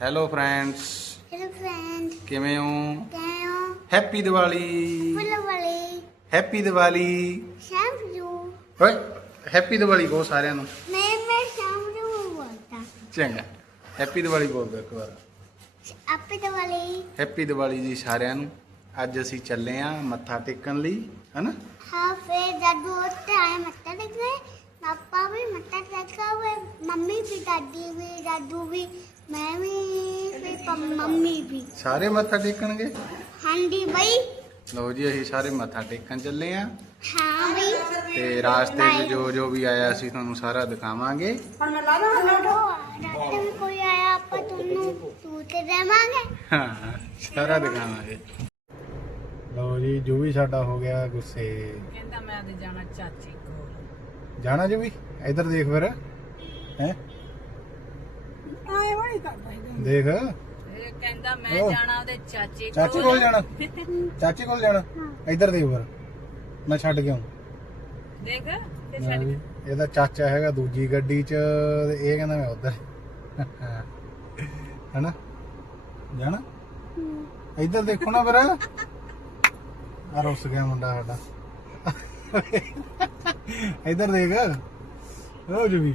hello friends hello friend ਕਿਵੇਂ ਹੋ ਕਿਵੇਂ ਹੋ ਹੈਪੀ ਦੀਵਾਲੀ ਫੁੱਲਾਂ ਵਾਲੀ ਹੈਪੀ ਦੀਵਾਲੀ ਸ਼ਾਮ ਨੂੰ ਓਏ ਹੈਪੀ ਦੀਵਾਲੀ ਕਹੋ ਸਾਰਿਆਂ ਨੂੰ ਮੈਂ ਮੈਂ ਸ਼ਾਮ ਨੂੰ ਬੋਲਦਾ ਚੰਗਾ ਹੈਪੀ ਦੀਵਾਲੀ ਬੋਲ ਦੇ ਇੱਕ ਵਾਰ ਹੈਪੀ ਦੀਵਾਲੀ ਹੈਪੀ ਦੀਵਾਲੀ ਜੀ ਸਾਰਿਆਂ ਨੂੰ ਅੱਜ ਅਸੀਂ ਚੱਲੇ ਆ ਮੱਥਾ ਟੇਕਣ ਲਈ ਹਨਾ ਹਾਂ ਫੇਰ ਦਾਦੂ ਉੱਤੇ ਆਏ ਮੱਥਾ ਟੇਕਦੇ ਪਾਪਾ ਵੀ ਮੱਥਾ ਟੇਕਦੇ ਮੰਮੀ ਵੀ ਦਾਦੀ ਵੀ ਦਾਦੂ ਵੀ ਮੈਂ ਵੀ ਮੰਮੀ ਵੀ ਸਾਰੇ ਮੱਥਾ ਟੇਕਣਗੇ ਜੀ ਬਈ ਲਓ ਜੀ ਅਸੀਂ ਸਾਰੇ ਮੱਥਾ ਟੇਕਣ ਚੱਲੇ ਆ ਹਾਂ ਬਈ ਤੇ ਰਾਸਤੇ 'ਚ ਜੋ ਜੋ ਵੀ ਆਇਆ ਸੀ ਤੁਹਾਨੂੰ ਸਾਰਾ ਦਿਖਾਵਾਂਗੇ ਹੁਣ ਮੈਂ ਲਾਦਾ ਹਾਂ ਲੋਟੋ ਰਾਸਤੇ ਕੋਈ ਆਇਆ ਆਪਾਂ ਤੁਹਾਨੂੰ ਤੂਤੇ ਦੇਵਾਂਗੇ ਹਾਂ ਸਾਰਾ ਦਿਖਾਵਾਂਗੇ ਲਓ ਜੀ ਜੋ ਵੀ ਸਾਡਾ ਹੋ ਗਿਆ ਗੁੱਸੇ ਕਹਿੰਦਾ ਮੈਂ ਤੇ ਜਾਣਾ ਚਾਚੀ ਕੋਲ ਜਾਣਾ ਜੀ ਵੀ ਇਧਰ ਦੇਖ ਫਿਰ ਹੈ ਆਏ ਹੋਏ ਕਰਦਾ ਦੇਖ ਕਹਿੰਦਾ ਮੈਂ ਜਾਣਾ ਉਹਦੇ ਚਾਚੇ ਕੋਲ ਚਾਚੇ ਕੋਲ ਜਾਣਾ ਚਾਚੇ ਕੋਲ ਜਾਣਾ ਇੱਧਰ ਦੇ ਉੱਪਰ ਮੈਂ ਛੱਡ ਗਿਆ ਦੇਖ ਛੱਡ ਗਿਆ ਇਹਦਾ ਚਾਚਾ ਹੈਗਾ ਦੂਜੀ ਗੱਡੀ ਚ ਇਹ ਕਹਿੰਦਾ ਮੈਂ ਉੱਧਰ ਹਨਾ ਜਾਣਾ ਇੱਧਰ ਦੇਖੋ ਨਾ ਫਿਰ ਆ ਰੁੱਸ ਗਿਆ ਮੁੰਡਾ ਸਾਡਾ ਇੱਧਰ ਦੇਖ ਉਹ ਜੀ ਵੀ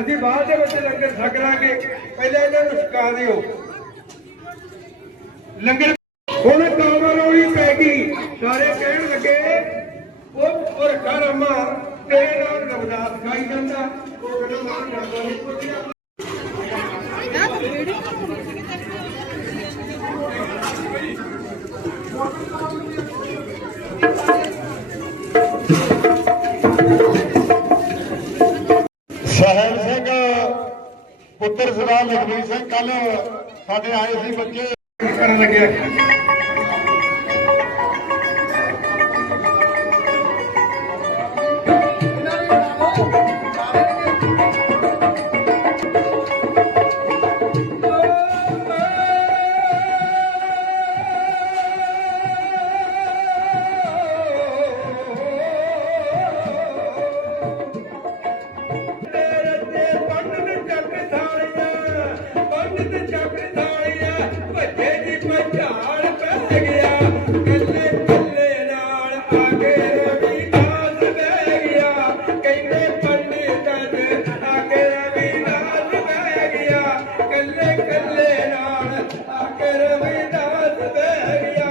ਅਸੀਂ ਬਾਅਦ ਦੇ ਵਿੱਚ ਲੰਗਰ ਛਕ ਲਾਂਗੇ ਪਹਿਲਾਂ ਇਹਨਾਂ ਨੂੰ ਛਕਾ ਦਿਓ ਲੰਗਰ ਹੁਣ ਕਾਮਰ ਹੋਈ ਪੈ ਗਈ ਸਾਰੇ ਕਹਿਣ ਲੱਗੇ ਉਹ ਪਰ ਕਰਮਾ ਤੇਰਾ ਰਬਦਾਸ ਖਾਈ ਜਾਂਦਾ ਉਹ ਕਦੋਂ ਮਾਰ ਕਰਦਾ ਨਹੀਂ ਪੁੱਤਰ ਸਵਾਲ ਲਖਮੀ ਸਿੰਘ ਕੱਲ ਸਾਡੇ ਆਏ ਸੀ ਬੱਚੇ ਕਰਨ ਲੱਗੇ ਆੜ ਪੈ ਤੇ ਗਿਆ ਕੱਲੇ ਕੱਲੇ ਨਾਲ ਆ ਕੇ ਰਵੀ ਦਾਸ ਬਹਿ ਗਿਆ ਕਹਿੰਦੇ ਪੰਨ ਤਦ ਆ ਕੇ ਰਵੀ ਨਾਲ ਬਹਿ ਗਿਆ ਕੱਲੇ ਕੱਲੇ ਨਾਲ ਆ ਕੇ ਰਵੀ ਦਾਸ ਬਹਿ ਗਿਆ